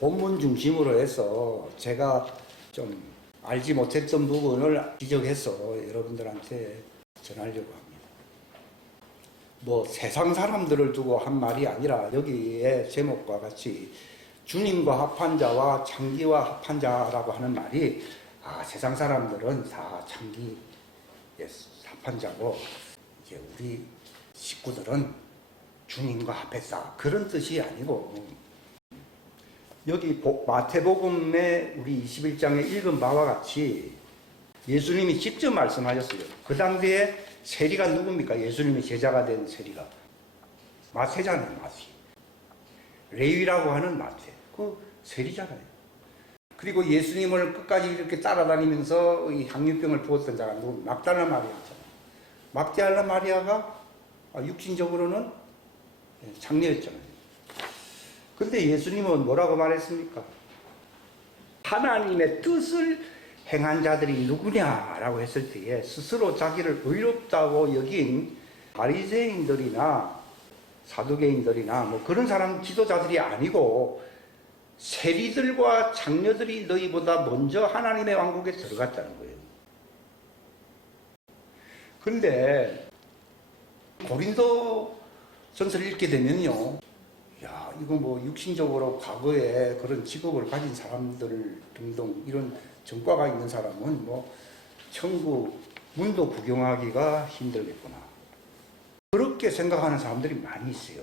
본문 중심으로 해서 제가 좀 알지 못했던 부분을 지적해서 여러분들한테 전하려고 합니다. 뭐 세상 사람들을 두고 한 말이 아니라 여기에 제목과 같이 주님과 합한 자와 창기와 합한 자라고 하는 말이 세상 사람들은 다 창기에 합한 자고 이제 우리 식구들은 주님과 합했다 그런 뜻이 아니고, 여기 마태복음의 우리 21장에 읽은 바와 같이 예수님이 직접 말씀하셨어요. 그 당시에 세리가 누굽니까? 예수님의 제자가 된 세리가 마태잖아요. 마태. 레위라고 하는 마태. 그 세리잖아요. 그리고 예수님을 끝까지 이렇게 따라다니면서 이 향유병을 부었던 자가 누구? 막달라 마리아잖아요. 막달라 마리아가 육신적으로는 장녀였잖아요. 근데 예수님은 뭐라고 말했습니까? 하나님의 뜻을 행한 자들이 누구냐라고 했을 때에 스스로 자기를 의롭다고 여긴 바리새인들이나 사두개인들이나 뭐 그런 사람 지도자들이 아니고 세리들과 장녀들이 너희보다 먼저 하나님의 왕국에 들어갔다는 거예요. 그런데 고린도 전서를 읽게 되면요, 이거 뭐 육신적으로 과거에 그런 직업을 가진 사람들 등등 이런 전과가 있는 사람은 뭐 천국 문도 구경하기가 힘들겠구나, 그렇게 생각하는 사람들이 많이 있어요.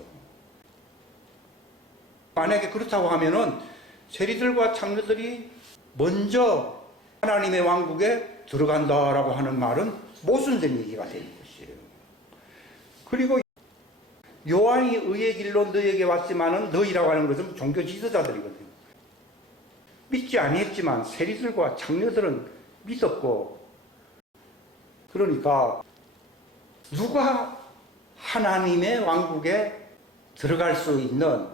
만약에 그렇다고 하면은 세리들과 장녀들이 먼저 하나님의 왕국에 들어간다라고 하는 말은 모순된 얘기가 되는 것이에요. 그리고 요한이 의의 길로 너희에게 왔지만은 너희라고 하는 것은 종교 지도자들이거든요. 믿지 아니했지만 세리들과 장녀들은 믿었고, 그러니까 누가 하나님의 왕국에 들어갈 수 있는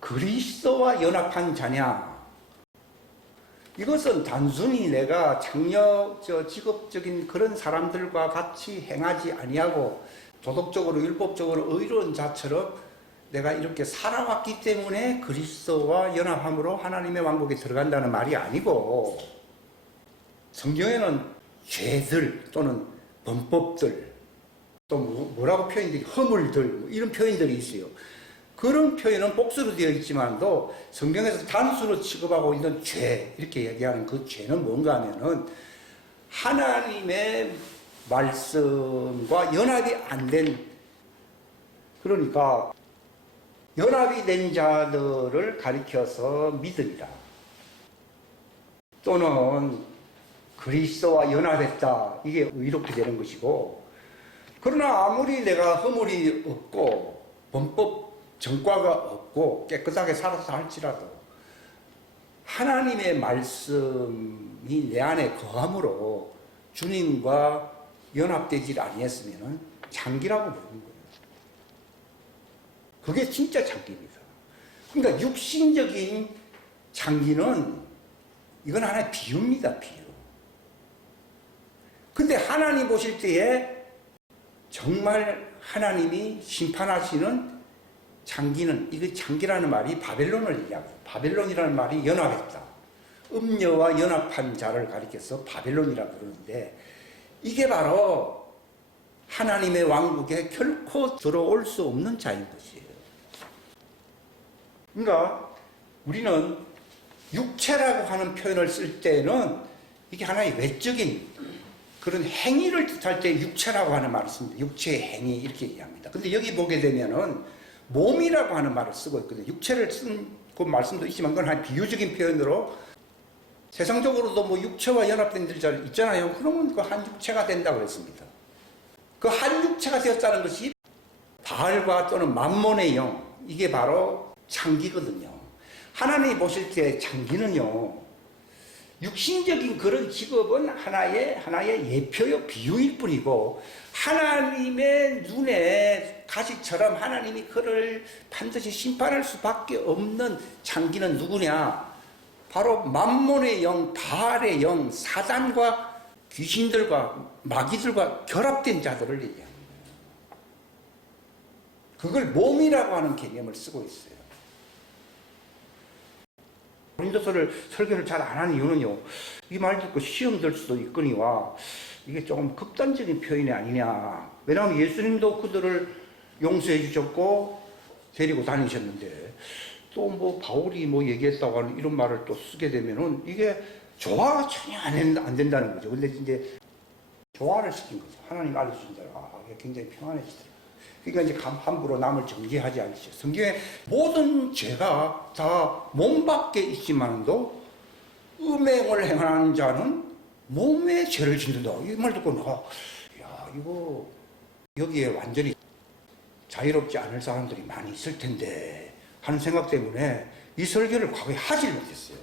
그리스도와 연합한 자냐? 이것은 단순히 내가 장녀 직업적인 그런 사람들과 같이 행하지 아니하고 도덕적으로 율법적으로 의로운 자처럼 내가 이렇게 살아왔기 때문에 그리스도와 연합함으로 하나님의 왕국에 들어간다는 말이 아니고, 성경에는 죄들 또는 범법들 또 뭐라고 표현들이 허물들 이런 표현들이 있어요. 그런 표현은 복수로 되어 있지만도 성경에서 단수로 취급하고 있는 죄 이렇게 얘기하는 그 죄는 뭔가 하면은 하나님의 말씀과 연합이 안 된, 그러니까 연합이 된 자들을 가리켜서 믿음이다 또는 그리스도와 연합했다, 이게 의롭게 되는 것이고, 그러나 아무리 내가 허물이 없고 범법 전과가 없고 깨끗하게 살았다 할지라도 하나님의 말씀이 내 안에 거함으로 주님과 연합되지 아니했으면 장기라고 부르는 거예요. 그게 진짜 장기입니다. 그러니까 육신적인 장기는 이건 하나의 비유입니다. 비유. 근데 하나님 보실 때에 정말 하나님이 심판하시는 장기는, 이거 장기라는 말이 바벨론을 얘기합니다. 바벨론이라는 말이 연합했다. 음녀와 연합한 자를 가리켜서 바벨론이라고 그러는데, 이게 바로 하나님의 왕국에 결코 들어올 수 없는 자인 것이에요. 그러니까 우리는 육체라고 하는 표현을 쓸 때는 이게 하나의 외적인 그런 행위를 뜻할 때 육체라고 하는 말을 씁니다. 육체의 행위 이렇게 얘기합니다. 근데 여기 보게 되면은 몸이라고 하는 말을 쓰고 있거든요. 육체를 쓴 그 말씀도 있지만 그건 한 비유적인 표현으로, 세상적으로도 뭐 육체와 연합된 자 있잖아요. 그러면 그 한 육체가 된다고 그랬습니다. 그 한 육체가 되었다는 것이 바알과 또는 만몬의 영, 이게 바로 창기거든요. 하나님이 보실 때 창기는요, 육신적인 그런 직업은 하나의 예표요 비유일 뿐이고, 하나님의 눈에 가시처럼 하나님이 그를 반드시 심판할 수밖에 없는 창기는 누구냐? 바로 만몬의 영, 바알의 영, 사단과 귀신들과 마귀들과 결합된 자들을 얘기합니다. 그걸 몸이라고 하는 개념을 쓰고 있어요. 고린도서를 설교를 잘 안 하는 이유는요, 이 말 듣고 시험 들 수도 있거니와 이게 조금 극단적인 표현이 아니냐. 왜냐하면 예수님도 그들을 용서해 주셨고 데리고 다니셨는데 또 뭐 바울이 뭐 얘기했다고 하는 이런 말을 또 쓰게 되면은 이게 조화가 전혀 안 된다는 거죠. 근데 이제 조화를 시킨 거죠. 하나님 알려주신 대로 이게 굉장히 평안해지더라고요. 그러니까 이제 함부로 남을 정죄하지 않으시죠. 성경에 모든 죄가 다 몸 밖에 있지만도 음행을 행하는 자는 몸에 죄를 짓는다. 이 말 듣고 야, 이거 여기에 완전히 자유롭지 않을 사람들이 많이 있을 텐데 하는 생각 때문에 이 설교를 과거에 하질 못했어요.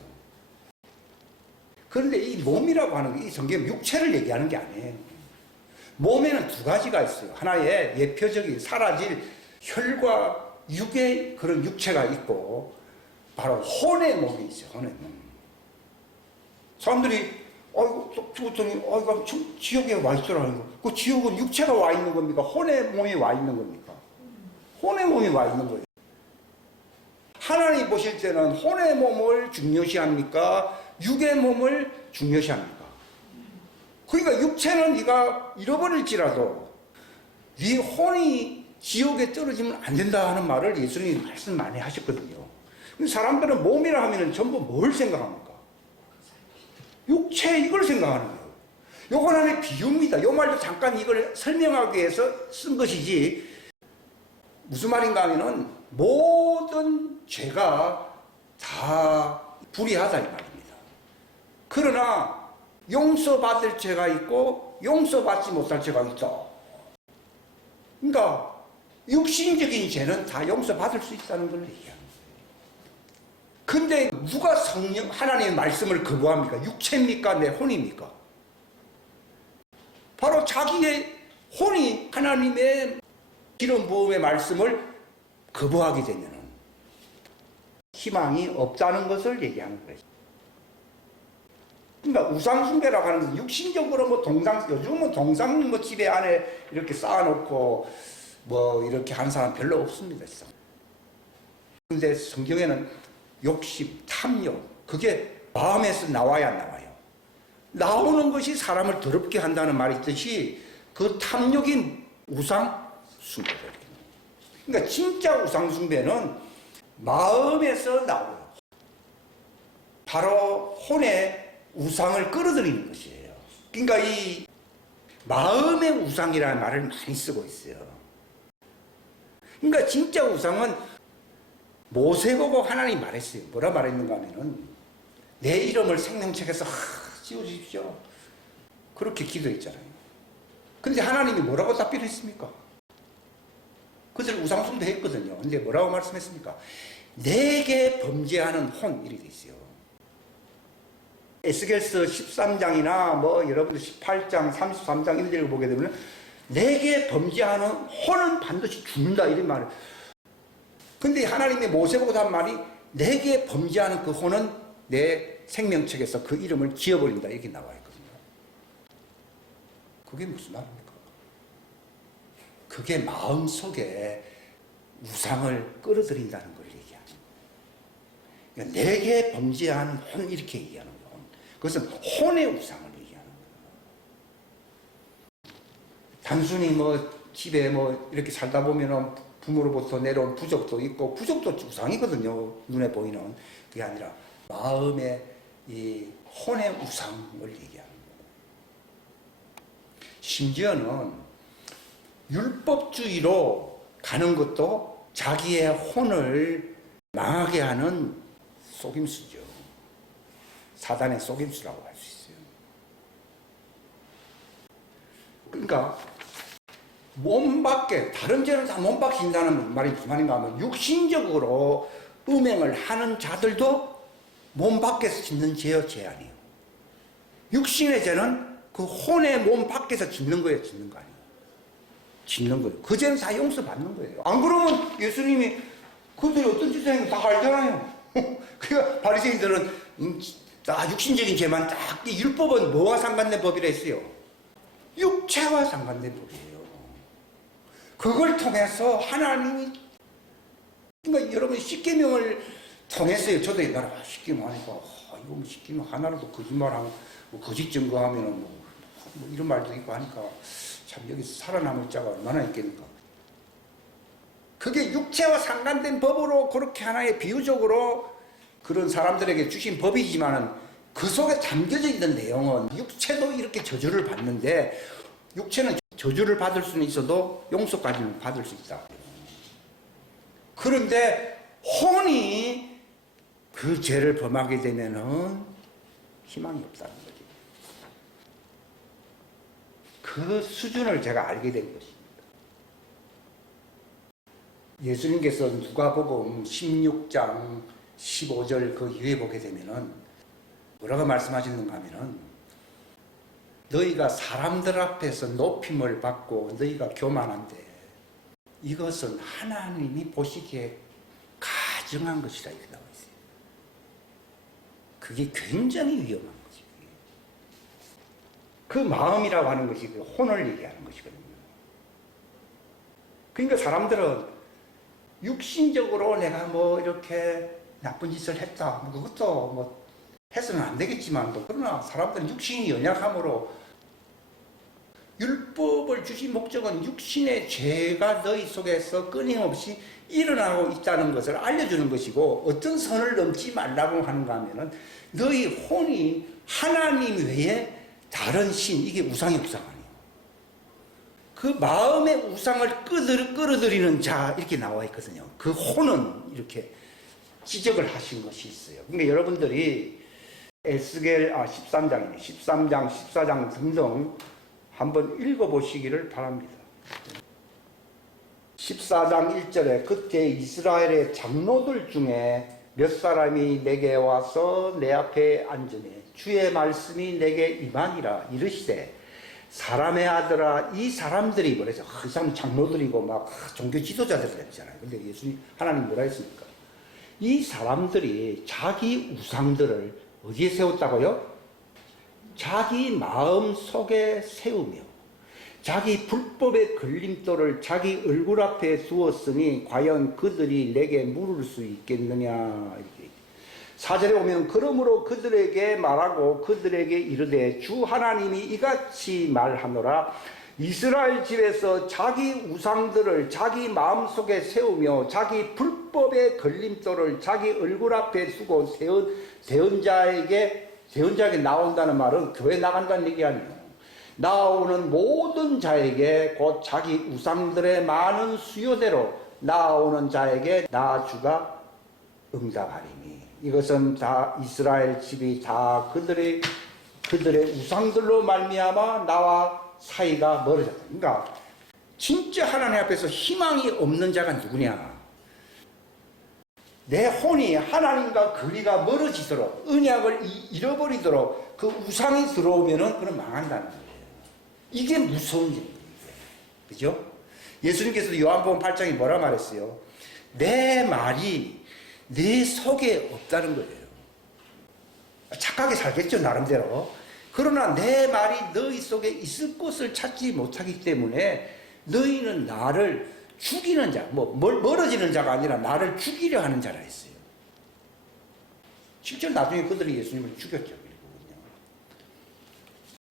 그런데 이 몸이라고 하는 게 이 성경 육체를 얘기하는 게 아니에요. 몸에는 두 가지가 있어요. 하나의 예표적인 사라질 혈과 육의 그런 육체가 있고 바로 혼의 몸이 있어요. 혼의 몸. 사람들이 또 죽었더니 지옥에 와 있더라는 거. 그 지옥은 육체가 와 있는 겁니까? 혼의 몸이 와 있는 겁니까? 혼의 몸이 와 있는 거예요. 하나님 보실 때는 혼의 몸을 중요시합니까? 육의 몸을 중요시합니까? 그러니까 육체는 네가 잃어버릴지라도 네 혼이 지옥에 떨어지면 안 된다 하는 말을 예수님이 말씀 많이 하셨거든요. 사람들은 몸이라 하면 전부 뭘 생각합니까? 육체 이걸 생각하는 거예요. 요건 하나의 비유입니다. 요 말도 잠깐 이걸 설명하기 위해서 쓴 것이지 무슨 말인가 하면은 모든 죄가 다 불의하다 이 말입니다. 그러나 용서받을 죄가 있고 용서받지 못할 죄가 있다. 그러니까 육신적인 죄는 다 용서받을 수 있다는 걸 얘기합니다. 근데 누가 성령 하나님의 말씀을 거부합니까? 육체입니까? 내 혼입니까? 바로 자기의 혼이 하나님의 기름 부음의 말씀을 거부하게 되면 희망이 없다는 것을 얘기하는 거예요. 그러니까 우상숭배라고 하는 것은 육신적으로 요즘은 동상 집에 안에 이렇게 쌓아놓고 이렇게 하는 사람 별로 없습니다. 그런데 성경에는 욕심, 탐욕, 그게 마음에서 나와야 안 나와요. 나오는 것이 사람을 더럽게 한다는 말이 있듯이 그 탐욕인 우상숭배다. 그러니까 진짜 우상숭배는 마음에서 나와요. 바로 혼의 우상을 끌어들이는 것이에요. 그러니까 이 마음의 우상이라는 말을 많이 쓰고 있어요. 그러니까 진짜 우상은 모세 보고 하나님 말했어요. 뭐라 말했는가 하면은 내 이름을 생명책에서 지워주십시오. 그렇게 기도했잖아요. 근데 하나님이 뭐라고 답변했습니까? 그들 우상숭배 했거든요. 근데 뭐라고 말씀했습니까? 내게 범죄하는 혼 이렇게 돼 있어요. 에스겔서 13장이나 여러분들 18장, 33장 이런 데를 보게 되면 내게 범죄하는 혼은 반드시 죽는다 이런 말을. 근데 하나님이 모세 보고 한 말이 내게 범죄하는 그 혼은 내 생명책에서 그 이름을 지워버린다 이렇게 나와 있거든요. 그게 무슨 말입니까? 그게 마음속에 우상을 끌어들인다는 걸 얘기하는 거예요. 그러니까 내게 범죄하는 혼 이렇게 얘기하는 거예요. 그것은 혼의 우상을 얘기하는 거예요. 단순히 집에 이렇게 살다 보면은 부모로부터 내려온 부적도 있고 부적도 우상이거든요. 눈에 보이는. 그게 아니라 마음의 이 혼의 우상을 얘기하는 거예요. 심지어는 율법주의로 가는 것도 자기의 혼을 망하게 하는 속임수죠. 사단의 속임수라고 할 수 있어요. 그러니까 몸 밖에, 다른 죄는 다 몸 밖에 있다는 말이 무슨 말인가 하면 육신적으로 음행을 하는 자들도 몸 밖에서 짓는 죄요, 죄 아니에요. 육신의 죄는 그 혼의 몸 밖에서 짓는 거예요, 짓는 거 아니에요. 짓는 거예요. 그 죄는 다 용서받는 거예요. 안 그러면 예수님이 그들이 어떤 짓을 했는지 다 알잖아요. 그러니까 바리새인들은 육신적인 죄만 딱, 이 율법은 뭐와 상관된 법이라 했어요? 육체와 상관된 법이에요. 그걸 통해서 하나님이, 그러니까 여러분 십계명을 통했어요. 저도 옛날에 시키면 하니까 이거 뭐 시키면 하나라도 거짓말하면 뭐 거짓 증거하면은 뭐 이런 말도 있고 하니까 참 여기서 살아남을 자가 얼마나 있겠는가. 그게 육체와 상관된 법으로 그렇게 하나의 비유적으로 그런 사람들에게 주신 법이지만은 그 속에 담겨져 있는 내용은 육체도 이렇게 저주를 받는데 육체는 저주를 받을 수는 있어도 용서까지는 받을 수 있다. 그런데 혼이 그 죄를 범하게 되면은 희망이 없다는 거지. 그 수준을 제가 알게 된 것입니다. 예수님께서 누가복음 16장 15절 그 이후에 보게 되면은 뭐라고 말씀하시는가 하면은 너희가 사람들 앞에서 높임을 받고 너희가 교만한데 이것은 하나님이 보시기에 가증한 것이라 이렇게 나와 있어요. 그게 굉장히 위험한 거지. 그 마음이라고 하는 것이 그 혼을 얘기하는 것이거든요. 그러니까 사람들은 육신적으로 내가 뭐 이렇게 나쁜 짓을 했다. 뭐 그것도 뭐 해서는 안 되겠지만 또 그러나 사람들은 육신이 연약함으로 율법을 주신 목적은 육신의 죄가 너희 속에서 끊임없이 일어나고 있다는 것을 알려주는 것이고 어떤 선을 넘지 말라고 하는가 하면은 너희 혼이 하나님 외에 다른 신, 이게 우상의 우상 아니에요. 그 마음의 우상을 끌어들이는 자 이렇게 나와 있거든요. 그 혼은 이렇게 지적을 하신 것이 있어요. 그러니까 여러분들이 에스겔 13장이네. 13장, 14장 등등 한번 읽어보시기를 바랍니다. 14장 1절에 그때 이스라엘의 장로들 중에 몇 사람이 내게 와서 내 앞에 앉으매 주의 말씀이 내게 임하니라 이르시되 사람의 아들아 이 사람들이 뭐래서 이 사람 장로들이고 막 종교 지도자들 했잖아요. 근데 예수님 하나님 뭐라 했습니까? 이 사람들이 자기 우상들을 어디에 세웠다고요? 자기 마음 속에 세우며 자기 불법의 걸림돌을 자기 얼굴 앞에 두었으니 과연 그들이 내게 물을 수 있겠느냐. 이렇게. 4절에 오면 그러므로 그들에게 말하고 그들에게 이르되 주 하나님이 이같이 말하노라 이스라엘 집에서 자기 우상들을 자기 마음속에 세우며 자기 불법의 걸림돌을 자기 얼굴 앞에 두고 세운 자에게 나온다는 말은 교회 나간다는 얘기 아니에요. 나오는 모든 자에게 곧 자기 우상들의 많은 수요대로 나오는 자에게 나 주가 응답하리니 이것은 다 이스라엘 집이 다 그들의 우상들로 말미암아 나와 사이가 멀어졌다. 그러니까 진짜 하나님 앞에서 희망이 없는 자가 누구냐? 내 혼이 하나님과 거리가 멀어지도록 언약을 잃어버리도록 그 우상이 들어오면은 그는 망한다는 거예요. 이게 무서운 일이에요. 그죠? 예수님께서도 요한복음 8장에 뭐라 말했어요? 내 말이 내 속에 없다는 거예요. 착하게 살겠죠, 나름대로. 그러나 내 말이 너희 속에 있을 곳을 찾지 못하기 때문에 너희는 나를 죽이는 자, 멀어지는 자가 아니라 나를 죽이려 하는 자라 했어요. 실제로 나중에 그들이 예수님을 죽였죠.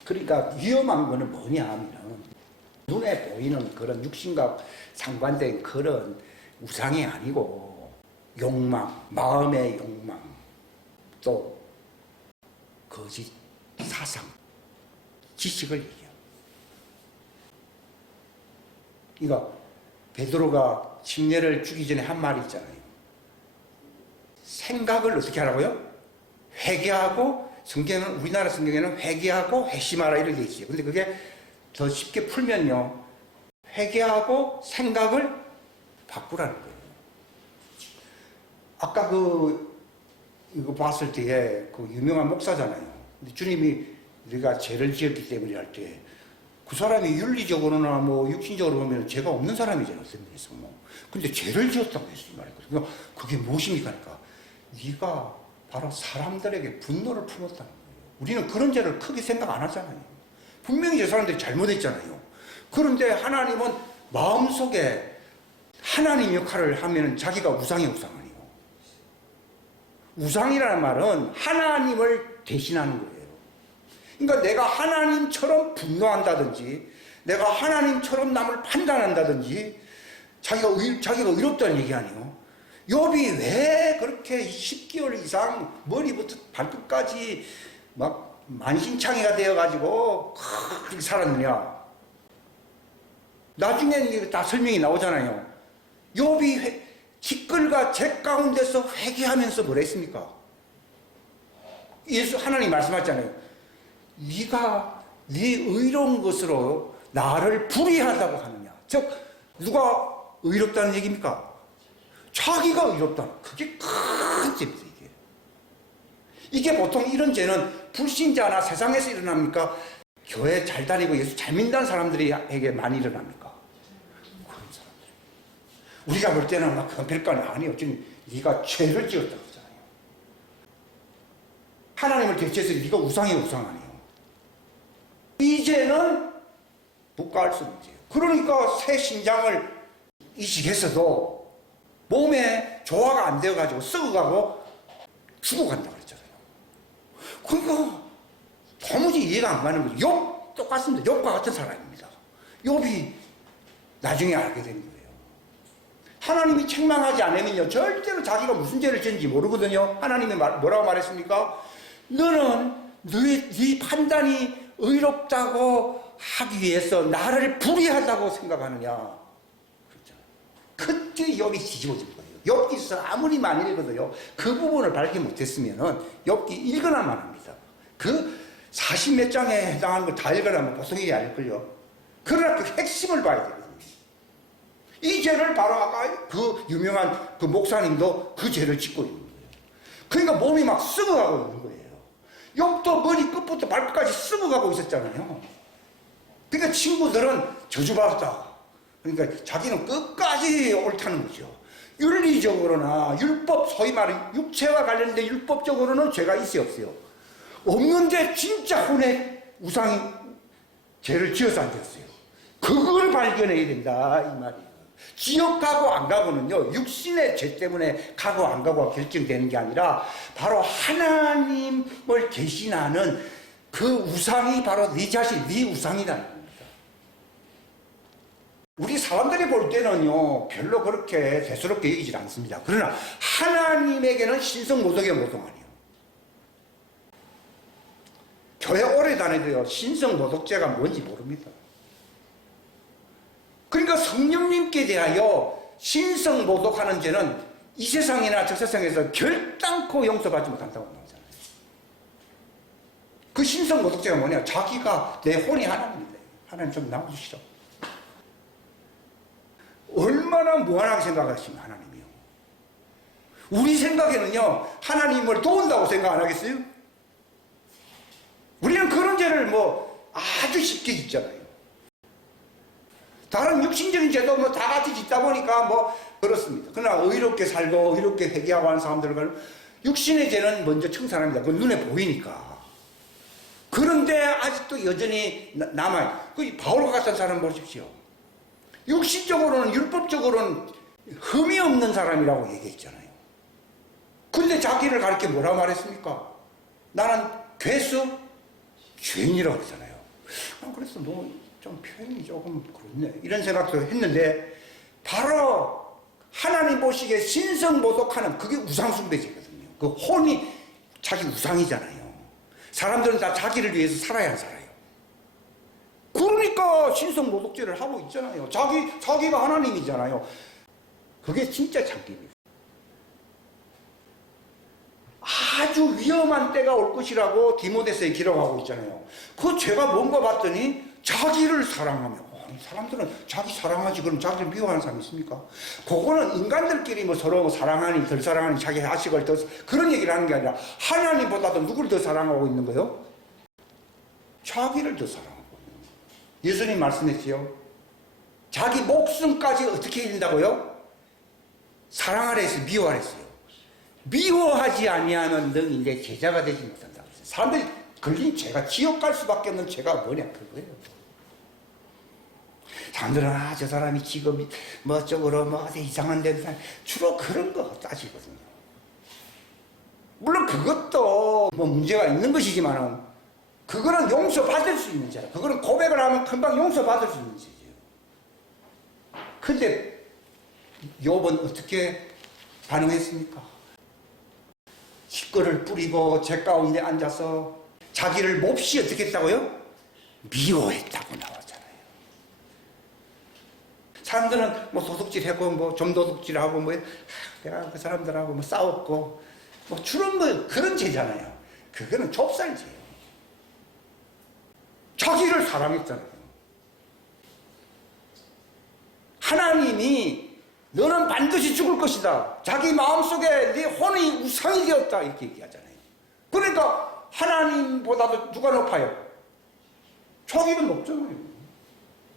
그러니까 위험한 거는 뭐냐 하면 눈에 보이는 그런 육신과 상관된 그런 우상이 아니고 욕망, 마음의 욕망, 또 거짓 사상, 지식을 얘기해요. 그러니까 베드로가 침례를 주기 전에 한 말이 있잖아요. 생각을 어떻게 하라고요? 회개하고 성경은 우리나라 성경에는 회개하고 회심하라 이렇게 돼 있어요. 근데 그게 더 쉽게 풀면요. 회개하고 생각을 바꾸라는 거예요. 아까 이거 봤을 때에 그 유명한 목사잖아요. 근데 주님이 우리가 죄를 지었기 때문에 할 때 그 사람이 윤리적으로나 뭐 육신적으로 보면 죄가 없는 사람이잖아요. 선생님께서 뭐. 근데 죄를 지었다고 했어요. 말이거든요. 그러니까 그게 무엇입니까? 그러니까 네가 바로 사람들에게 분노를 품었다는 거예요. 우리는 그런 죄를 크게 생각 안 하잖아요. 분명히 저 사람들이 잘못했잖아요. 그런데 하나님은 마음속에 하나님 역할을 하면 자기가 우상의 우상 아니에요. 우상이라는 말은 하나님을 대신하는 거예요. 그러니까 내가 하나님처럼 분노한다든지 내가 하나님처럼 남을 판단한다든지 자기가 의롭다는 얘기 아니에요. 욥이 왜 그렇게 10개월 이상 머리부터 발끝까지 막 만신창이가 되어가지고 그렇게 살았느냐. 나중에는 다 설명이 나오잖아요. 욥이 기끌과 재 가운데서 회개하면서 뭐라 했습니까? 예수 하나님 말씀하셨잖아요. 네가 네 의로운 것으로 나를 불의하다고 하느냐. 즉 누가 의롭다는 얘기입니까? 자기가 의롭다는. 그게 큰 죄입니다. 이게 보통 이런 죄는 불신자나 세상에서 일어납니까? 교회 잘 다니고 예수 잘 믿는 사람들에게 많이 일어납니까? 그런 사람들. 우리가 볼 때는 막 그건 별건 아니에요. 지금 네가 죄를 지었다고 하잖아요. 하나님을 대체해서 네가 우상이에요, 우상 아니에요. 이 죄는 묵과할 수 없는 죄예요. 그러니까 새 신장을 이식했어도 몸에 조화가 안 되어가지고 썩어가고 죽어간다고 그랬잖아요. 그러니까 도무지 이해가 안 가는 거죠. 욥 똑같습니다. 욥과 같은 사람입니다. 욥이 나중에 알게 된 거예요. 하나님이 책망하지 않으면요 절대로 자기가 무슨 죄를 지은지 모르거든요. 하나님이 뭐라고 말했습니까? 너는 네 판단이 의롭다고 하기 위해서 나를 불의하다고 생각하느냐. 그때 욥이 뒤집어진 거예요. 욥기서 아무리 많이 읽어도요 그 부분을 밝히 못했으면은 욥기 읽어나만 합니다. 그 40몇 장에 해당하는 걸 다 읽어나면 보통 일이 아닐걸요. 그러나 그 핵심을 봐야 되거든요. 이 죄를 바로 아까 그 유명한 그 목사님도 그 죄를 짓고 있는 거예요. 그러니까 몸이 막 썩어가고 있는 거예요. 욥도 머리 끝부터 발끝까지 썩어가고 있었잖아요. 그러니까 친구들은 저주받았다. 그러니까 자기는 끝까지 옳다는 거죠. 윤리적으로나 율법, 소위 말해 육체와 관련된 율법적으로는 죄가 있어요, 없어요? 없는데 진짜 혼에 우상이 죄를 지어서 안 지었어요. 그걸 발견해야 된다 이 말이에요. 지옥 가고 안 가고는요 육신의 죄 때문에 가고 안 가고가 결정되는 게 아니라 바로 하나님을 대신하는 그 우상이 바로 네 자신, 네 우상이다. 우리 사람들이 볼 때는요 별로 그렇게 대수롭게 여기질 않습니다. 그러나 하나님에게는 신성모독의 모독 아니에요. 교회 오래 다니도요 신성모독죄가 뭔지 모릅니다. 그러니까 성령님께 대하여 신성모독하는 죄는 이 세상이나 저 세상에서 결단코 용서받지 못한다고 말하잖아요. 그 신성모독죄가 뭐냐, 자기가 내 혼이 하나님인데 하나님 좀 나와주시죠. 얼마나 무한하게 생각하시면 하나님이요. 우리 생각에는요 하나님을 도운다고 생각 안 하겠어요? 우리는 그런 죄를 뭐 아주 쉽게 짓잖아요. 다른 육신적인 죄도 뭐 다 같이 짓다 보니까 뭐 그렇습니다. 그러나 의롭게 살고 의롭게 회개하고 하는 사람들은 육신의 죄는 먼저 청산합니다. 그건 눈에 보이니까. 그런데 아직도 여전히 남아요. 그 바울과 같은 사람 보십시오. 육신적으로는 율법적으로는 흠이 없는 사람이라고 얘기했잖아요. 근데 자기를 가르쳐 뭐라고 말했습니까? 나는 괴수 죄인이라고 했잖아요. 그래서 뭐 좀 표현이 조금 그렇네 이런 생각도 했는데 바로 하나님 보시기에 신성모독하는 그게 우상숭배죄거든요. 그 혼이 자기 우상이잖아요. 사람들은 다 자기를 위해서 살아야 살아요. 그러니까 신성모독죄를 하고 있잖아요. 자기가 하나님이잖아요. 그게 진짜 참기입니다. 아주 위험한 때가 올 것이라고 디모데서에 기록하고 있잖아요. 그 죄가 뭔가 봤더니 자기를 사랑하며, 사람들은 자기 사랑하지 그럼 자기를 미워하는 사람이 있습니까? 그거는 인간들끼리 뭐 서로 사랑하니 덜 사랑하니 자기 자식을 더 그런 얘기를 하는 게 아니라 하나님보다도 누구를 더 사랑하고 있는 거예요? 자기를 더 사랑하고 있는 거예요. 예수님 말씀했지요. 자기 목숨까지 어떻게 해야 된다고요? 사랑하라 했어요, 미워하라 했어요. 미워하지 아니하면 너는 이제 제자가 되지 못한다. 사람들이 걸린 죄가 지옥 갈 수밖에 없는 죄가 뭐냐 그거예요. 사람들은 저 사람이 직업이 뭐 쪽으로 뭐 어디 이상한 데서 주로 그런 거 따지거든요. 물론 그것도 뭐 문제가 있는 것이지만은 그거는 용서받을 수 있는 죄라. 그거는 고백을 하면 금방 용서받을 수 있는 죄죠. 근데 욥은 어떻게 반응했습니까? 식거를 뿌리고 제 가운데 앉아서 자기를 몹시 어떻게 했다고요? 미워했다고 나왔잖아요. 사람들은 뭐 도둑질하고 뭐 좀도둑질하고 뭐 내가 그 사람들하고 뭐 싸웠고 뭐 주는 거 그런 죄잖아요. 그거는 좁쌀죄예요. 자기를 사랑했잖아요. 하나님이 너는 반드시 죽을 것이다. 자기 마음속에 네 혼이 우상이 되었다. 이렇게 얘기하잖아요. 그러니까 하나님보다도 누가 높아요? 자기가 높잖아요.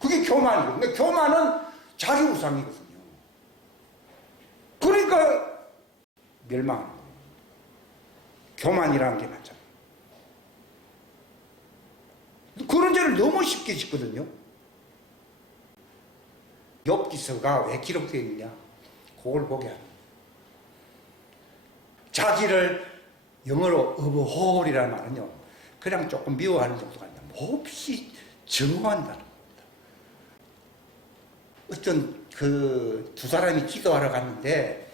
그게 교만이고. 근데 교만은 자기 우상이거든요. 그러니까 멸망하는 거예요. 교만이라는 게 맞잖아요. 그런 죄를 너무 쉽게 짓거든요. 욥기서가 왜 기록되어 있느냐? 그걸 보게 합니다. 자기를 영어로 어버홀이라는 말은요, 그냥 조금 미워하는 정도가 아니라 몹시 증오한다는 겁니다. 어떤 그 두 사람이 기도하러 갔는데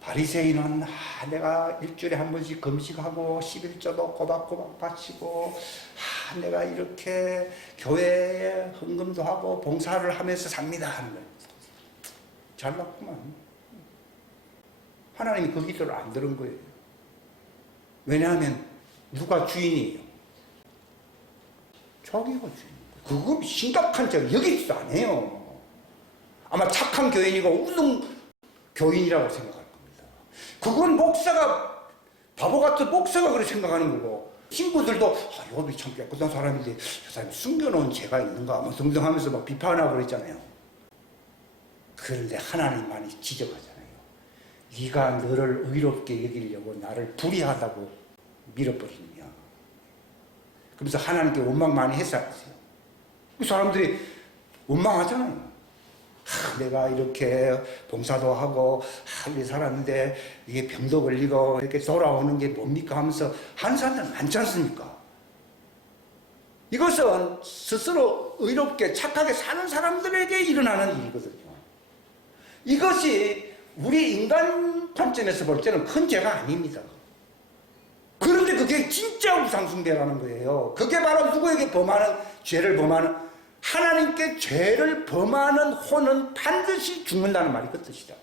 바리새인은 내가 일주일에 한 번씩 금식하고 11조도 꼬박꼬박 바치고 내가 이렇게 교회에 헌금도 하고 봉사를 하면서 삽니다 하는 거예요. 잘났구만. 하나님이 그 기도를 안 들은 거예요. 왜냐하면 누가 주인이에요? 자기가 주인. 그거 심각한 죄를 여기지도 안 해요. 아마 착한 교인이고 우등 교인이라고 생각할 겁니다. 그건 목사가 바보 같은 목사가 그렇게 생각하는 거고 친구들도 욥이 참 깨끗한 사람인데 저 사람이 숨겨놓은 죄가 있는가 뭐 등등 하면서 막 비판하고 그랬잖아요. 그런데 하나님만이 지적하잖아요. 네가 너를 의롭게 여기려고 나를 불의하다고 밀어버리느냐. 그러면서 하나님께 원망 많이 했어요. 그 사람들이 원망하잖아요. 내가 이렇게 봉사도 하고 이렇게 살았는데 이게 병도 걸리고 이렇게 돌아오는 게 뭡니까 하면서 하는 사람들 많지 않습니까? 이것은 스스로 의롭게 착하게 사는 사람들에게 일어나는 일이거든요. 이것이 우리 인간 관점에서 볼 때는 큰 죄가 아닙니다. 그런데 그게 진짜 우상숭배라는 거예요. 그게 바로 누구에게 범하는 죄를 범하는 하나님께 죄를 범하는 혼은 반드시 죽는다는 말이 그 뜻이다.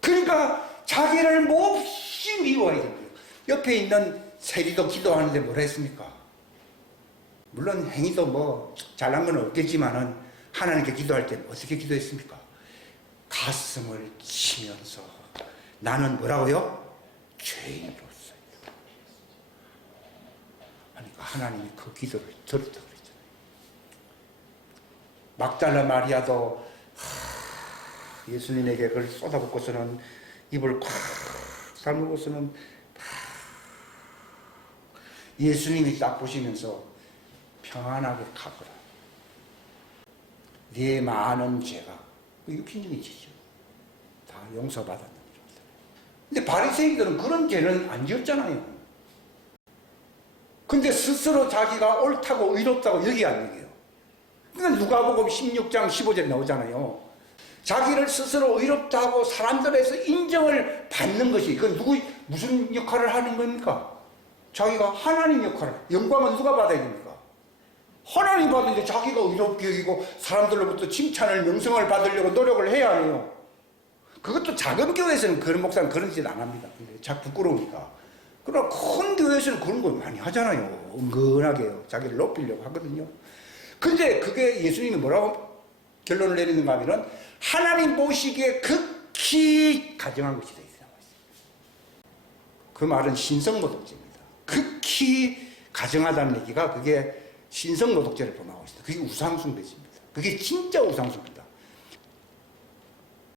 그러니까 자기를 몹시 미워해야 됩니다. 옆에 있는 세리도 기도하는데 뭐라 했습니까? 물론 행위도 뭐 잘난 건 없겠지만은 하나님께 기도할 때 어떻게 기도했습니까? 가슴을 치면서 나는 뭐라고요? 죄인으로서. 그러니까 하나님이 그 기도를 들었다. 막달라 마리아도 예수님에게 그걸 쏟아붓고서는 입을 꽉 다물고서는 예수님이 딱 보시면서 평안하게 가거라. 네 많은 죄가 육신적인 죄죠. 다 용서받았는 거죠. 근데 바리새인들은 그런 죄는 안 지었잖아요. 근데 스스로 자기가 옳다고 의롭다고 여기 안 얘기해요. 그러니까 누가복음 16장 15절에 나오잖아요. 자기를 스스로 의롭다고 사람들에서 인정을 받는 것이 그건 무슨 역할을 하는 겁니까? 자기가 하나님 역할을. 영광은 누가 받아야 됩니까? 하나님 받는데 자기가 의롭게 여기고 사람들로부터 칭찬을 명성을 받으려고 노력을 해야 해요. 그것도 작은 교회에서는 그런 목사는 그런 짓 안 합니다. 근데 자 부끄러우니까. 그러나 큰 교회에서는 그런 거 많이 하잖아요. 은근하게요. 자기를 높이려고 하거든요. 근데 그게 예수님이 뭐라고 결론을 내리는가 하면은 하나님 보시기에 극히 가증한 것이다. 그 말은 신성모독죄입니다. 극히 가증하다는 얘기가 그게 신성모독죄를 범하고 있습니다. 그게 우상숭배입니다. 그게 진짜 우상숭배다.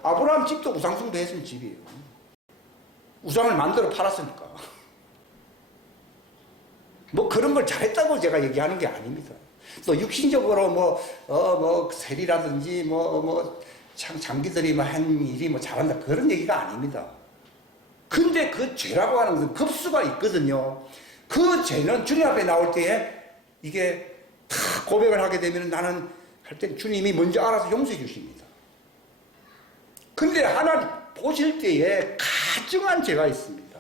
아브라함 집도 우상숭배했던 집이에요. 우상을 만들어 팔았으니까. 뭐 그런 걸 잘했다고 제가 얘기하는 게 아닙니다. 또 육신적으로 세리라든지 장기들이 한 일이 잘한다 그런 얘기가 아닙니다. 근데 그 죄라고 하는 것은 급수가 있거든요. 그 죄는 주님 앞에 나올 때에 이게 다 고백을 하게 되면 나는 할 때 주님이 먼저 알아서 용서해 주십니다. 근데 하나님 보실 때에 가증한 죄가 있습니다.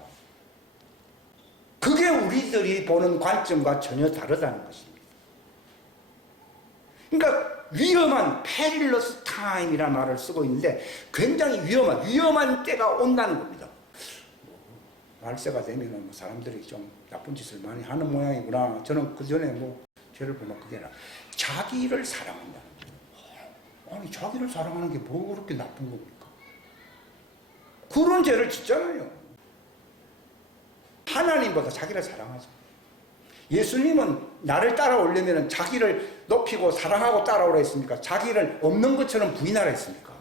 그게 우리들이 보는 관점과 전혀 다르다는 것입니다. 그러니까 위험한 페릴러스 타임이라는 말을 쓰고 있는데 굉장히 위험한 때가 온다는 겁니다. 말세가 되면 사람들이 좀 나쁜 짓을 많이 하는 모양이구나. 저는 그 전에 죄를 보면 그게 자기를 사랑한다는 거예요. 아니 자기를 사랑하는 게 뭐 그렇게 나쁜 겁니까? 그런 죄를 짓잖아요. 하나님보다 자기를 사랑하죠. 예수님은 나를 따라오려면 자기를 높이고 사랑하고 따라오라 했습니까? 자기를 없는 것처럼 부인하라 했습니까?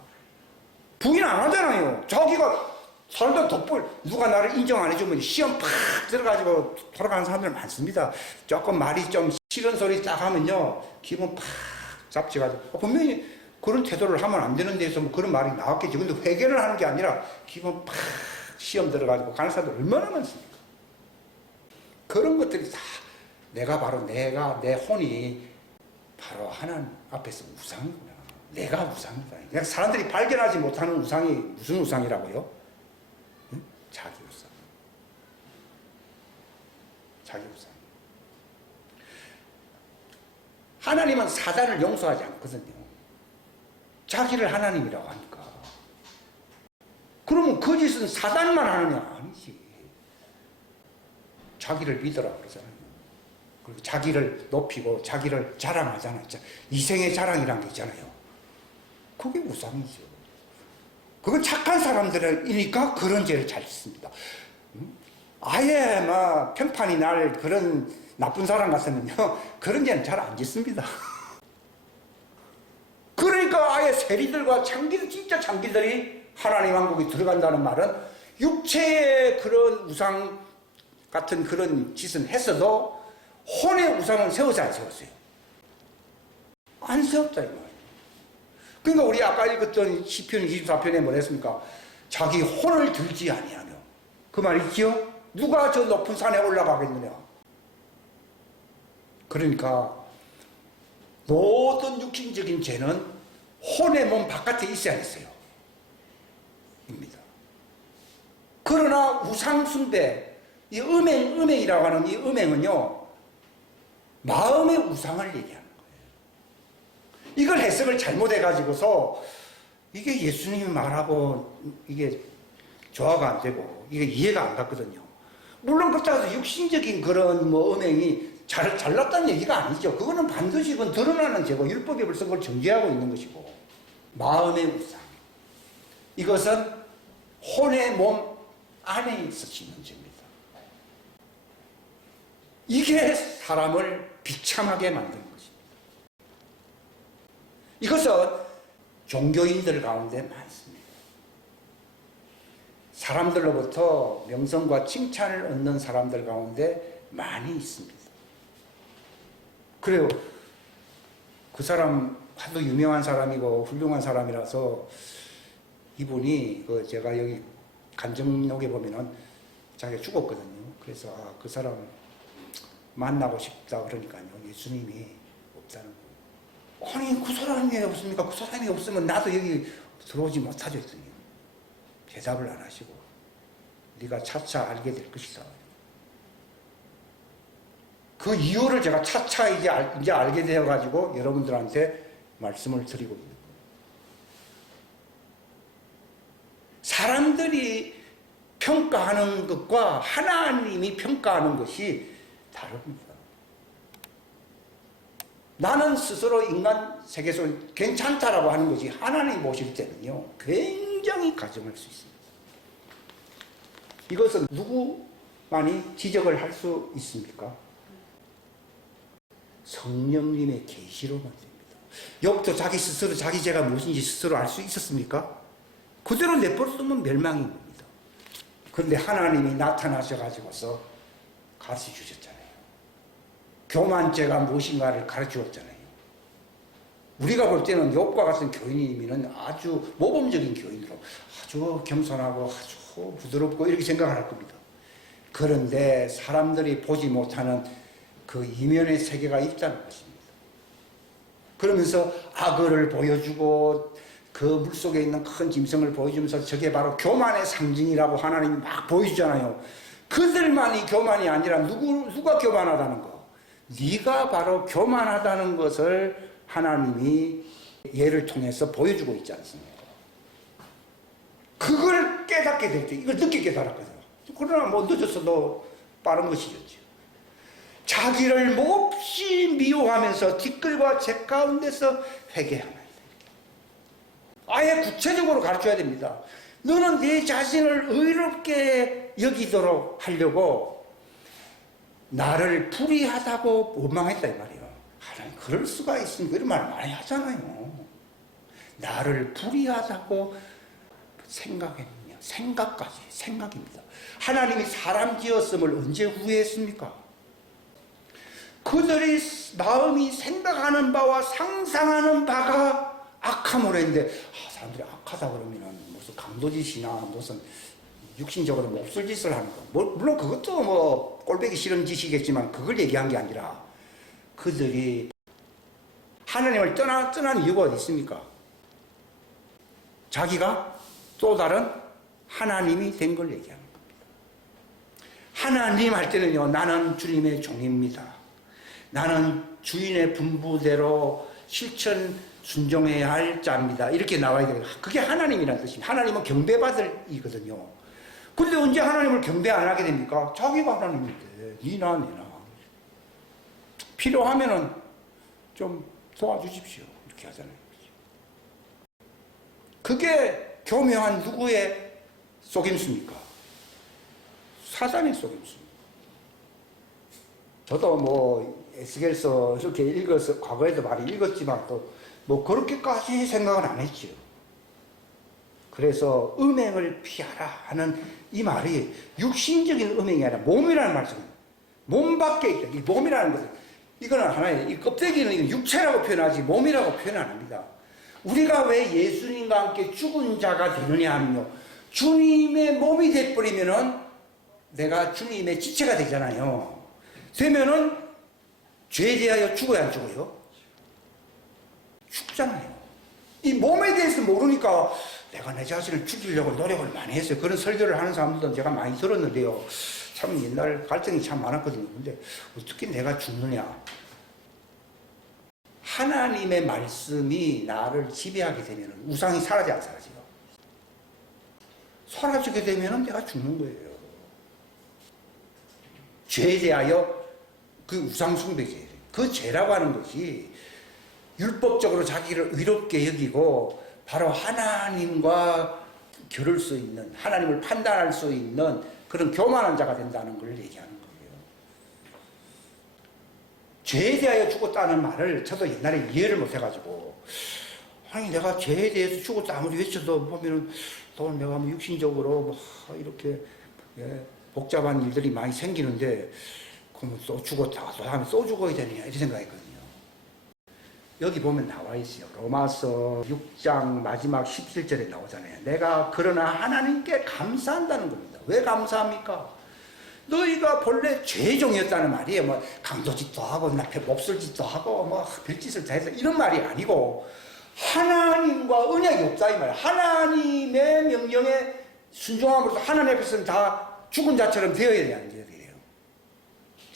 부인 안 하잖아요. 자기가 사람들 돋볼 누가 나를 인정 안 해주면 시험 팍 들어가지고 돌아가는 사람들 많습니다. 조금 말이 좀 싫은 소리 딱 하면요 기분 팍 잡혀가지고 분명히 그런 태도를 하면 안 되는 데서 그런 말이 나왔겠죠. 근데 회개를 하는 게 아니라 기분 팍 시험 들어가지고 가는 사람들 얼마나 많습니까? 그런 것들이 다 내 혼이 바로 하나님 앞에서 우상이구나. 내가 우상이다. 그냥 사람들이 발견하지 못하는 우상이 무슨 우상이라고요? 응? 자기 우상. 자기 우상. 하나님은 사단을 용서하지 않거든요. 자기를 하나님이라고 하니까. 그러면 그 짓은 사단만 하느냐? 아니지. 자기를 믿으라 그러잖아요. 그리고 자기를 높이고 자기를 자랑하잖아요. 이생의 자랑이란 게 있잖아요. 그게 우상이죠. 그건 착한 사람들이니까 그런 죄를 잘 짓습니다. 아예 막 평판이 날 그런 나쁜 사람 같으면요 그런 죄는 잘 안 짓습니다. 그러니까 아예 세리들과 진짜 장기들이 하나님 왕국에 들어간다는 말은 육체의 그런 우상 같은 그런 짓은 했어도 혼의 우상은 세우지 안 세웠어요. 안 세웠다 이 말이에요. 그러니까 우리 아까 읽었던 시편 24편에 뭐 했습니까? 자기 혼을 들지 아니하며. 그 말 있지요? 누가 저 높은 산에 올라가겠느냐? 그러니까 모든 육신적인 죄는 혼의 몸 바깥에 있어야 했어요. 입니다. 그러나 우상 숭배, 이 음행이라고 하는 이 음행은요, 마음의 우상을 얘기하는 거예요. 이걸 해석을 잘못해가지고서 이게 예수님이 말하고 이게 조화가 안 되고 이게 이해가 안 갔거든요. 물론 그렇다고 해서 육신적인 그런 음행이 잘났다는 얘기가 아니죠. 그거는 반드시 그건 드러나는 죄고 율법에 벌써 그걸 정죄하고 있는 것이고 마음의 우상. 이것은 혼의 몸 안에 있으시는 죄입니다. 이게 사람을 비참하게 만드는 것입니다. 이것은 종교인들 가운데 많습니다. 사람들로부터 명성과 칭찬을 얻는 사람들 가운데 많이 있습니다. 그래요. 그 사람 하도 유명한 사람이고 훌륭한 사람이라서 이분이 제가 여기 간증록에 보면은 자기가 죽었거든요. 그래서 그 사람 만나고 싶다 그러니까요. 예수님이 없다는 거예요. 아니 그 사람이 왜 없습니까? 그 사람이 없으면 나도 여기 들어오지 못하죠 했더니 대답을 안 하시고 네가 차차 알게 될 것이다. 그 이유를 제가 차차 이제 알게 되어가지고 여러분들한테 말씀을 드리고 있는 거예요. 사람들이 평가하는 것과 하나님이 평가하는 것이 다릅니다. 나는 스스로 인간 세계 속에 괜찮다라고 하는 것이 하나님 보실 때는요 굉장히 가증할 수 있습니다. 이것은 누구만이 지적을 할 수 있습니까? 성령님의 계시로만 됩니다. 욥도 자기 스스로 자기 죄가 무엇인지 스스로 알 수 있었습니까? 그대로 내버려두면 멸망인 겁니다. 그런데 하나님이 나타나셔가지고서 가르쳐 주셨잖아요. 교만죄가 무엇인가를 가르쳐 주었잖아요. 우리가 볼 때는 욥과 같은 교인이면 아주 모범적인 교인으로 아주 겸손하고 아주 부드럽고 이렇게 생각을 할 겁니다. 그런데 사람들이 보지 못하는 그 이면의 세계가 있다는 것입니다. 그러면서 악어를 보여주고 그 물속에 있는 큰 짐승을 보여주면서 저게 바로 교만의 상징이라고 하나님이 막 보여주잖아요. 그들만이 교만이 아니라 누가 교만하다는 거? 네가 바로 교만하다는 것을 하나님이 예를 통해서 보여주고 있지 않습니까? 그걸 깨닫게 될 때, 이걸 늦게 깨달았거든요. 그러나 뭐 늦었어도 빠른 것이겠죠. 자기를 몹시 미워하면서 뒷글과 제 가운데서 회개하나이다. 아예 구체적으로 가르쳐야 됩니다. 너는 네 자신을 의롭게 여기도록 하려고 나를 불의하다고 원망했다 이 말이에요. 하나님 그럴 수가 있습니까? 이런 말 많이 하잖아요. 나를 불의하다고 생각했느냐. 생각입니다. 하나님이 사람 지었음을 언제 후회했습니까? 그들이 마음이 생각하는 바와 상상하는 바가 악함으로 했는데 사람들이 악하다 그러면 무슨 강도짓이나 무슨 육신적으로 몹쓸 짓을 하는 거 물론 그것도 뭐 꼴보기 싫은 짓이겠지만 그걸 얘기한 게 아니라 그들이 하나님을 떠난 이유가 어디 있습니까? 자기가 또 다른 하나님이 된 걸 얘기하는 겁니다. 하나님 할 때는요, 나는 주님의 종입니다. 나는 주인의 분부대로 실천 순종해야 할 자입니다. 이렇게 나와야 돼요. 그게 하나님이라는 뜻입니다. 하나님은 경배받을 이거든요. 그런데 언제 하나님을 경배 안 하게 됩니까? 자기가 하나님인데 니나 내나 필요하면은 좀 도와주십시오. 이렇게 하잖아요. 그게 교묘한 누구의 속임수입니까? 사단의 속임수입니다. 저도 뭐 에스겔서 이렇게 읽어서 과거에도 많이 읽었지만 또 뭐 그렇게까지 생각은 안 했죠. 그래서 음행을 피하라 하는 이 말이 육신적인 음행이 아니라 몸이라는 말씀입니다. 몸 밖에 있다. 이 몸이라는 것은 이거는 하나의 이 껍데기는 육체라고 표현하지 몸이라고 표현 안 합니다. 우리가 왜 예수님과 함께 죽은 자가 되느냐 하면요. 주님의 몸이 돼버리면은 내가 주님의 지체가 되잖아요. 되면은 죄에 대하여 죽어야 안 죽어요? 죽잖아요. 이 몸에 대해서 모르니까 내가 내 자신을 죽이려고 노력을 많이 했어요. 그런 설교를 하는 사람들도 제가 많이 들었는데요. 참 옛날 갈등이 참 많았거든요. 근데 어떻게 내가 죽느냐? 하나님의 말씀이 나를 지배하게 되면 우상이 사라져 안 사라져요? 사라지게 되면 내가 죽는 거예요. 죄에 대하여 그 우상 숭배죄, 그 죄라고 하는 것이 율법적으로 자기를 의롭게 여기고 바로 하나님과 겨룰 수 있는, 하나님을 판단할 수 있는 그런 교만한 자가 된다는 걸 얘기하는 거예요. 죄에 대하여 죽었다는 말을 저도 옛날에 이해를 못해가지고 아니 내가 죄에 대해서 죽었다 아무리 외쳐도 보면은 또 내가 뭐 육신적으로 뭐 이렇게 복잡한 일들이 많이 생기는데 그러면 또 죽었다가 또 다음에 또 죽어야 되느냐 이렇게 생각했거든요. 여기 보면 나와 있어요. 로마서 6장 마지막 17절에 나오잖아요. 내가 그러나 하나님께 감사한다는 겁니다. 왜 감사합니까? 너희가 본래 죄종이었다는 말이에요. 뭐 강도짓도 하고 나ppe 몹쓸 짓도 하고 뭐 별짓을 다 해서 이런 말이 아니고 하나님과 언약이 없다 이 말이에요. 하나님의 명령에 순종함으로써 하나님 앞에서는 다 죽은 자처럼 되어야 돼요. 안 되어야 돼요?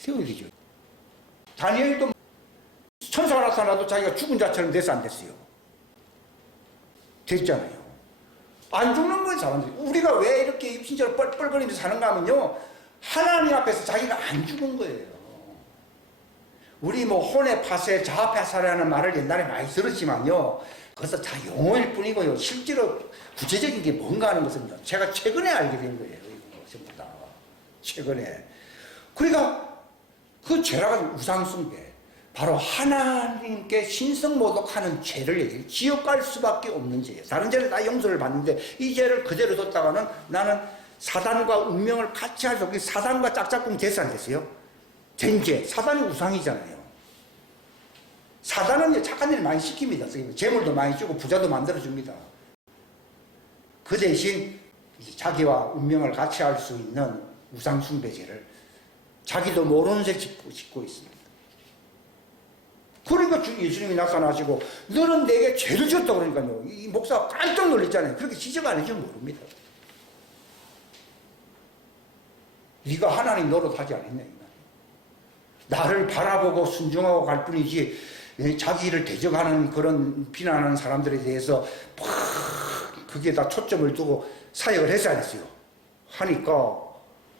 되어야 되죠. 다니엘도 천사가 나타나도 자기가 죽은 자처럼 돼서 안 됐어요. 됐잖아요. 안 죽는 거예요, 사람들이. 우리가 왜 이렇게 육신적으로 뻘뻘거리면서 사는가 하면요. 하나님 앞에서 자기가 안 죽은 거예요. 우리 뭐 혼의 파쇄, 자아 파쇄라는 말을 옛날에 많이 들었지만요. 그것은 다 용어일 뿐이고요. 실제로 구체적인 게 뭔가 하는 것입니다. 제가 최근에 알게 된 거예요. 이거 전부 다. 최근에. 그러니까 그 죄라고 하는 우상숭배. 바로 하나님께 신성모독하는 죄를 얘기해요. 지옥 갈 수밖에 없는 죄예요. 다른 죄는 다 용서를 받는데 이 죄를 그대로 뒀다가는 나는 사단과 운명을 같이 할 수 없게 사단과 짝짝꿍 돼서 안 됐어요? 된 죄. 사단이 우상이잖아요. 사단은 착한 일 많이 시킵니다. 재물도 많이 주고 부자도 만들어줍니다. 그 대신 이제 자기와 운명을 같이 할 수 있는 우상숭배제를 자기도 모르는 새 짓고 있습니다. 그러니까 예수님이 나타나시고 너는 내게 죄를 지었다 그러니까요. 이 목사가 깜짝 놀랐잖아요. 그렇게 지적 안 해주면 모릅니다. 네가 하나님 노릇하지 않았냐. 나를 바라보고 순종하고 갈 뿐이지 자기를 대적하는 그런 비난하는 사람들에 대해서 막 그게 다 초점을 두고 사역을 했지 않았어요. 하니까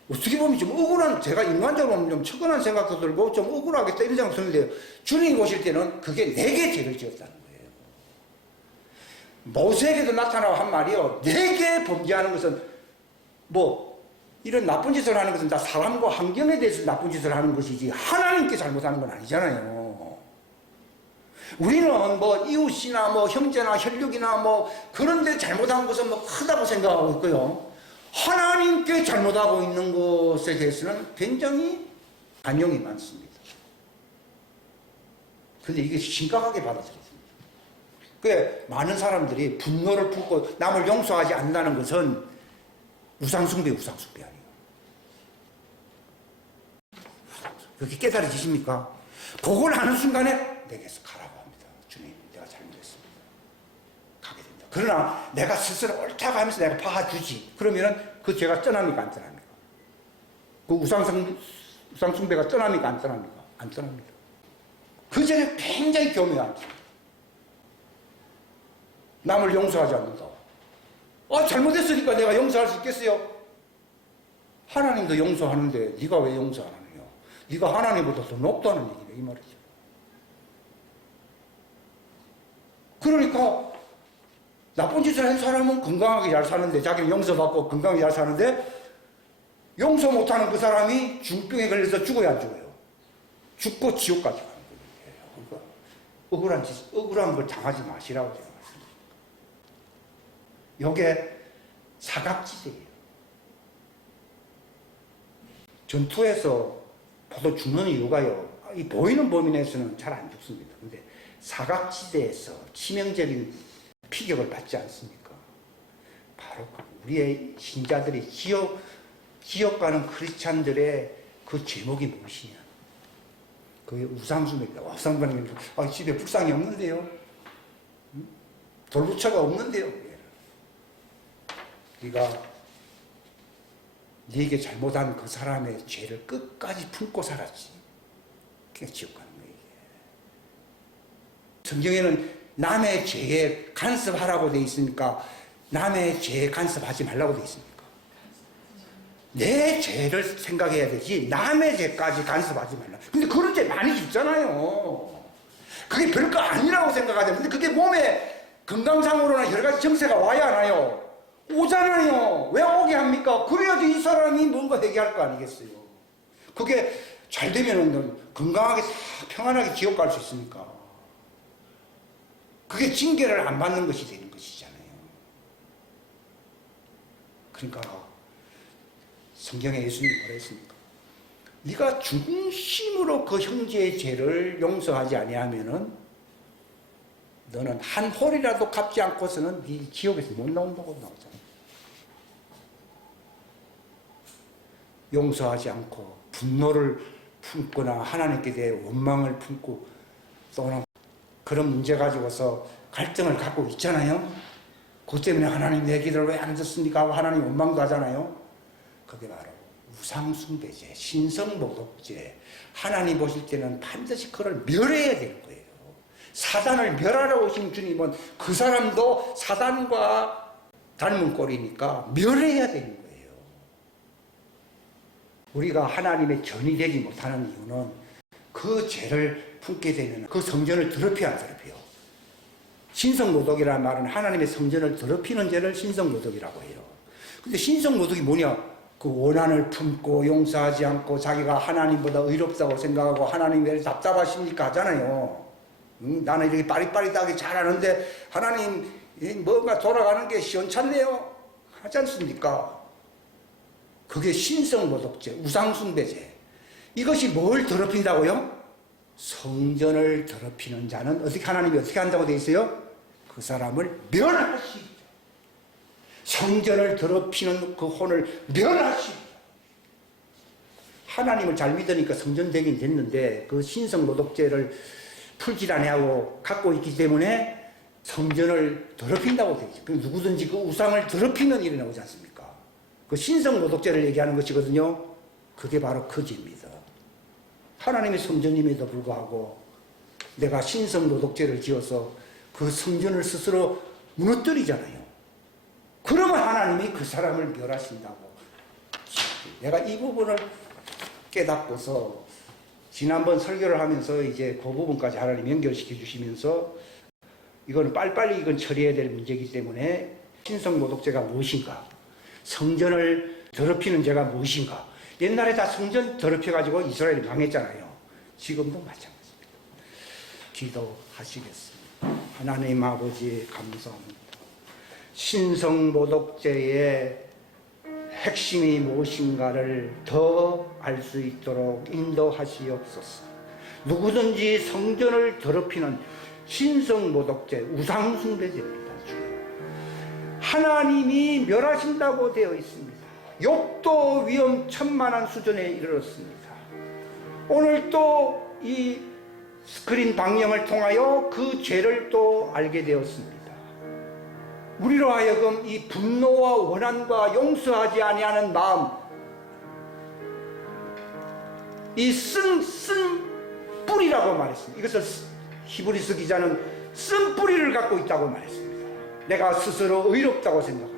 어떻게 보면 좀 억울한, 제가 인간적으로 보면 좀 처근한 생각도 들고 좀 억울하겠다 이런 생각 드는데요. 주님이 보실 때는 그게 내게 죄를 지었다는 거예요. 모세에게도 나타나고 한 말이요. 내게 범죄하는 것은 뭐 이런 나쁜 짓을 하는 것은 다 사람과 환경에 대해서 나쁜 짓을 하는 것이지 하나님께 잘못하는 건 아니잖아요. 우리는 뭐 이웃이나 뭐 형제나 혈육이나 뭐 그런 데 잘못한 것은 뭐 크다고 생각하고 있고요. 하나님께 잘못하고 있는 것에 대해서는 굉장히 반영이 많습니다. 근데 이게 심각하게 받아들여집니다. 그 많은 사람들이 분노를 품고 남을 용서하지 않는다는 것은 우상숭배 아니에요. 그렇게 깨달아지십니까? 그걸 하는 순간에 내게서 가라고 합니다. 주님, 내가 잘못했습니다. 가게 됩니다. 그러나 내가 스스로 옳다고 하면서 내가 봐주지. 그러면은 그 죄가 떠납니까? 안 떠납니까? 그 우상숭배가 떠납니까? 안 떠납니까? 안 떠납니다. 그 전에 굉장히 교묘합니다. 남을 용서하지 않는다. 잘못했으니까 내가 용서할 수 있겠어요? 하나님도 용서하는데 네가 왜 용서 안 하느냐? 네가 하나님보다 더 높다는 얘기네, 이 말이죠. 그러니까 나쁜 짓을 한 사람은 건강하게 잘 사는데, 자기는 용서받고 건강하게 잘 사는데, 용서 못하는 그 사람이 중병에 걸려서 죽어야 안 죽어요? 죽고 지옥까지 가는 거예요. 그러니까 억울한 걸 당하지 마시라고 제가 말씀드립니다. 이게 사각지대예요. 전투에서 보통 죽는 이유가요, 이 보이는 범위 내에서는 잘 안 죽습니다. 근데 사각지대에서 치명적인 피격을 받지 않습니까? 바로 우리의 신자들이 지옥 가는 크리스찬들의 그 제목이 무엇이냐? 그게 우상숭배입니다. 우상숭배는 집에 불상이 없는데요? 돌부처가 없는데요? 네가 네게 잘못한 그 사람의 죄를 끝까지 품고 살았지. 그게 지옥 가는 거예요. 성경에는 남의 죄에 간섭하라고 돼 있으니까 남의 죄에 간섭하지 말라고 돼 있습니까? 내 죄를 생각해야 되지 남의 죄까지 간섭하지 말라. 근데 그런 죄 많이 있잖아요. 그게 별거 아니라고 생각하죠. 근데 그게 몸에 건강상으로나 여러 가지 정세가 와야 하나요? 오잖아요. 왜 오게 합니까? 그래야지 이 사람이 뭔가 회개할 거 아니겠어요. 그게 잘 되면은 건강하게 평안하게 지옥 갈 수 있으니까. 그게 징계를 안 받는 것이 되는 것이잖아요. 그러니까 성경에 예수님이 뭐라 했습니까? 네가 중심으로 그 형제의 죄를 용서하지 아니하면은 너는 한 홀이라도 갚지 않고서는 네 지옥에서 못 나온다고 나오잖아요. 용서하지 않고 분노를 품거나 하나님께 대해 원망을 품고 또는 그런 문제 가지고서 갈등을 갖고 있잖아요. 그것 때문에 하나님 내 기도를 왜 안 듣습니까 하고 하나님 원망도 하잖아요. 그게 바로 우상숭배제, 신성모독제. 하나님 보실 때는 반드시 그걸 멸해야 되는 거예요. 사단을 멸하러 오신 주님은 그 사람도 사단과 닮은 꼴이니까 멸해야 되는 거예요. 우리가 하나님의 전이 되지 못하는 이유는 그 죄를 품게 되면 그 성전을 더럽히야 안 더럽혀요. 신성모독이라는 말은 하나님의 성전을 더럽히는 죄를 신성모독이라고 해요. 근데 신성모독이 뭐냐? 그 원한을 품고 용서하지 않고 자기가 하나님보다 의롭다고 생각하고 하나님 왜 답답하십니까 하잖아요. 나는 이렇게 빠릿빠릿하게 잘하는데 하나님 뭔가 돌아가는 게 시원찮네요 하지 않습니까? 그게 신성모독죄, 우상숭배죄. 이것이 뭘 더럽힌다고요? 성전을 더럽히는 자는 하나님이 어떻게 한다고 되어 있어요? 그 사람을 멸하시죠. 성전을 더럽히는 그 혼을 멸하시리라. 하나님을 잘 믿으니까 성전 되긴 됐는데 그 신성모독죄를 풀질 아니하고 갖고 있기 때문에 성전을 더럽힌다고 되어 있죠. 누구든지 그 우상을 더럽히면 일이 나오지 않습니까? 그 신성모독죄를 얘기하는 것이거든요. 그게 바로 그 죄입니다. 하나님의 성전임에도 불구하고 내가 신성모독죄를 지어서 그 성전을 스스로 무너뜨리잖아요. 그러면 하나님이 그 사람을 멸하신다고. 내가 이 부분을 깨닫고서 지난번 설교를 하면서 이제 그 부분까지 하나님 연결시켜 주시면서 이건 빨리빨리 이건 처리해야 될 문제이기 때문에 신성모독죄가 무엇인가, 성전을 더럽히는 죄가 무엇인가. 옛날에 다 성전 더럽혀가지고 이스라엘이 망했잖아요. 지금도 마찬가지입니다. 기도하시겠습니다. 하나님 아버지 감사합니다. 신성모독죄의 핵심이 무엇인가를 더 알 수 있도록 인도하시옵소서. 누구든지 성전을 더럽히는 신성모독죄, 우상숭배죄입니다. 하나님이 멸하신다고 되어 있습니다. 욥도 위험천만한 수준에 이르렀습니다. 오늘 또 이 스크린 방영을 통하여 그 죄를 또 알게 되었습니다. 우리로 하여금 이 분노와 원한과 용서하지 아니하는 마음, 이 쓴 뿌리라고 말했습니다. 이것을 히브리서 기자는 쓴 뿌리를 갖고 있다고 말했습니다. 내가 스스로 의롭다고 생각하는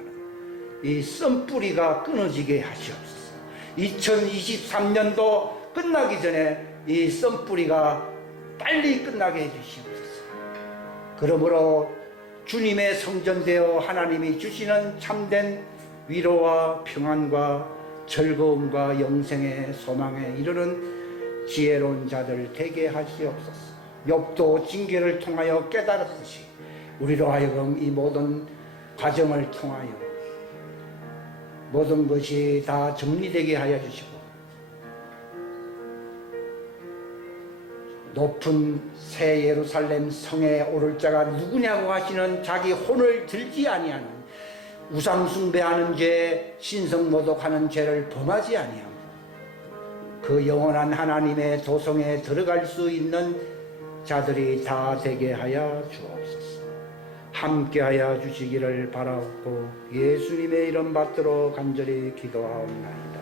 이 쓴 뿌리가 끊어지게 하시옵소서. 2023년도 끝나기 전에 이 쓴 뿌리가 빨리 끝나게 해주시옵소서. 그러므로 주님의 성전되어 하나님이 주시는 참된 위로와 평안과 즐거움과 영생의 소망에 이르는 지혜로운 자들 되게 하시옵소서. 욥도 징계를 통하여 깨달았듯이 우리로 하여금 이 모든 과정을 통하여 모든 것이 다 정리되게 하여 주시고 높은 새 예루살렘 성에 오를 자가 누구냐고 하시는 자기 혼을 들지 아니하는 우상숭배하는 죄, 신성모독하는 죄를 범하지 아니하고 그 영원한 하나님의 도성에 들어갈 수 있는 자들이 다 되게 하여 주옵소서. 함께하여 주시기를 바라옵고 예수님의 이름 받들어 간절히 기도하옵나이다.